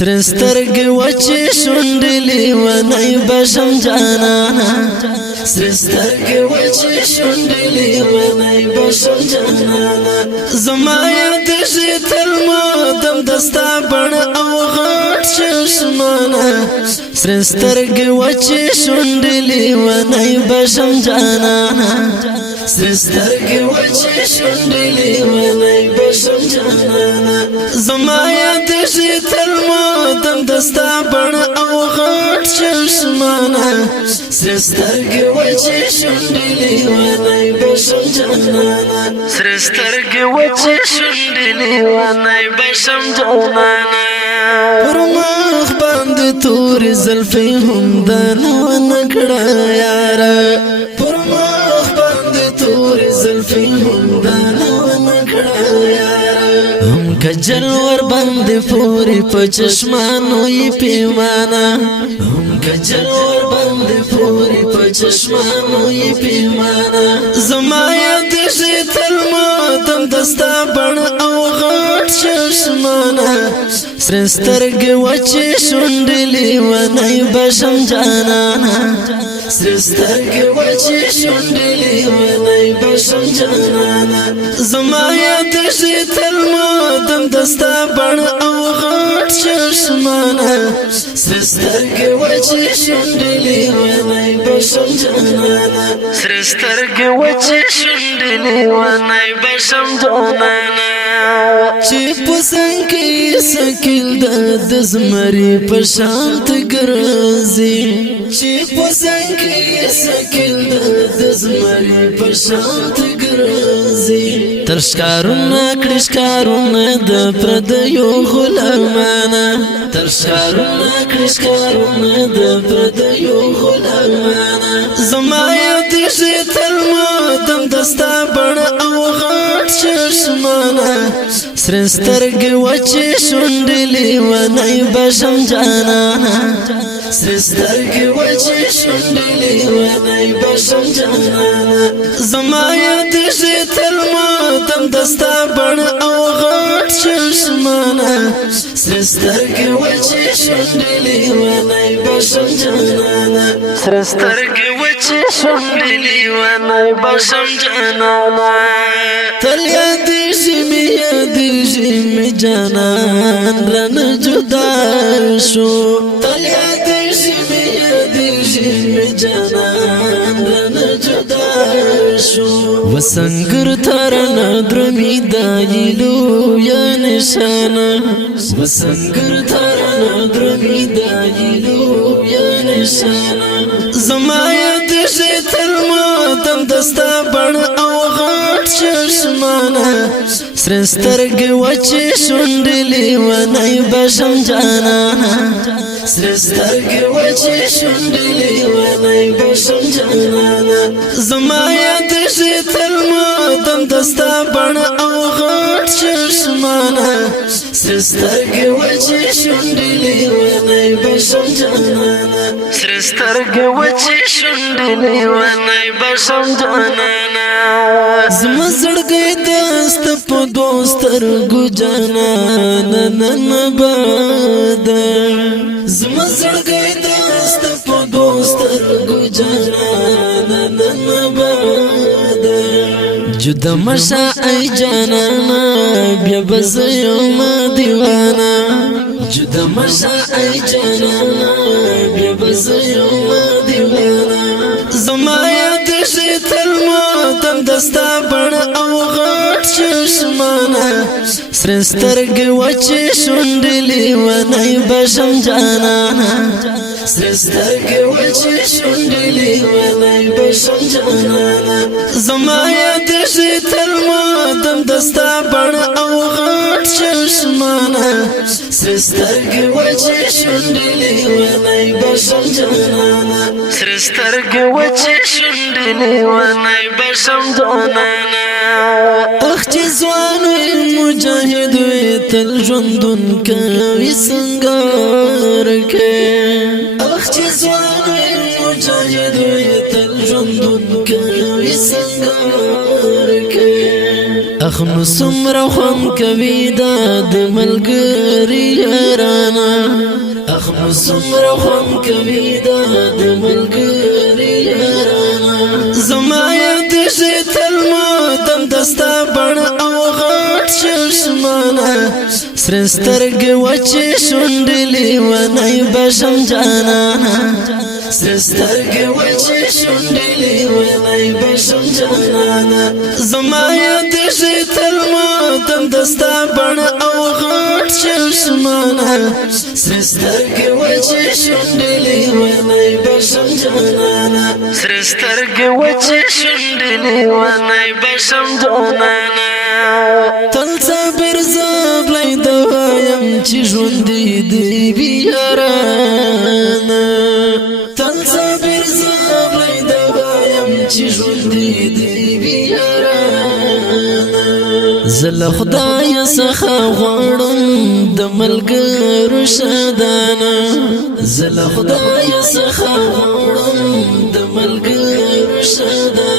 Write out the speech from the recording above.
سرسترګ وچې شونډې لیونی بشم جانانا سرسترګ وچې شونډې لیونی بشم جانانا زما یاد شي تل مودم دستا بڼ او غټ چشمانا سرسترګ وچې شونډې لیونی بشم جانانا سرسترګ وچې شونډې لیونی بشم جانانا زما یاد شي تل مودم دستا بڼ او غټ چشمانا سرسترګ وچې شونډې لیونی بشم جانانا سرسترګ وچې شونډې لیونی بشم جانانا پر مخ باندې تورې زلفې هم دانه ونه کړه یاره پر مخ باندې تورې زلفې هم دانه ونه کړه یاره هم کجل ور باندې پورې په چشمانو یې پیمانه هم کجل ور باندې پورې په چشمانو یې پیمانه زما یاد شي تل مودم دستا بڼ او غټ چشمانه سرسترګ وچې شونډې لیونی بشم جانانا سرسترګ وچې شونډې لیونی بشم جانانا زما یاد شي تل مودم دستا بڼ او غټ چشمانه سرسترګ وچې شونډې لیونی بشم جانانا سرسترګ وچې شونډې لیونی بشم جانانا چې پسنګ کې سکیل د زمري په شانت ګرځي چې پسنګ کې سکیل د زمري په شانت ګرځي تر ښکارونه کړي ښکارونه د پردیو غلامانه تر ښکارونه کړي ښکارونه د پردیو غلامانه زما یاد شي تل مودم دستا بڼ او غټ چشمانه سرسترګ وچې شونډې لیونی بشم جانانا سرسترګ وچې شونډې لیونی بشم جانانا زما یاد شي تل مودم دستا بڼ او غټ چشمانه سرسترګ وچې شونډې لیونی بشم جانانا سرسترګ وچې شونډې لیونی بشم جانانا تل یاد شي مې یاد شي مې جانان رن جدا شو تل یاد شي مې یاد شي مې جانان رن جدا شو وسنګر ترن درمي دایلو یا نشانه وسنګر ترن درمي دایلو یا نشانه زما یاد شي تل مودم دستا بڼ او غټ چشمانه سرسترګ وچې شونډې لیونی بشم جانانا سرسترګ وچې شونډې لیونی بشم جانانا زما یاد شي تل مودم دستا بڼ او غټ چشمانه سرسترګ وچې شونډې لیونی بشم جانانا سرسترګ وچې شونډې لیونی بشم جانانا زما زړګی دست په دوسترګو جانانا نن باد زما زړګی دست په دوسترګو جانانا نن باد جدا مشا ای جانانا بیا بز یوم دیوانا جدا مشا ای جانانا بیا بز یوم دیوانا زما یاد شي تل مودم دستا بڼ او غټ چشمانه سرسترګ وچې شونډې لیونی بشم جانانا سرسترګ وچې شونډې لیونی بشم جانانا زما یاد شي تل مودم دستا بڼ او غټ چشمانه سرسترګ وچې شونډې لیونی بشم جانانا سرسترګ وچې شونډې لیونی بشم جانانا اخ چې ځوان وي مجاهد وي تل ژوندون کوي سنګار کې اخ چې ځوان وي مجاهد وي تل ژوندون کوي سنګار کې اخ نو څومره خوند کوي دا د ملګري یارانه سمره خوند کوي دا د ملګري یارانا زما یاد شي تل ماتم دستا بڼه او غټ چشمانه سره سترګې وچې شونډې لیونی بشم جانانا سره سترګې وچې شونډې لیونی بشم جانانا زما یاد شي تل ماتم دستا بڼه او غټ چشمانه سره سترګې وچې شونډې لیونی بشم جانانا سره سترګې وچې شونډې لیونی بشم جانانا تل صبر زغلی دوایم چې ژوندې دی وي یارانه تل صبر زغلی دوایم چې ژوندې دی وي یارانه زه له خدایه څخه غواړم د ملګرو شادانه زه له خدایه څخه غواړم د ملګرو شادانه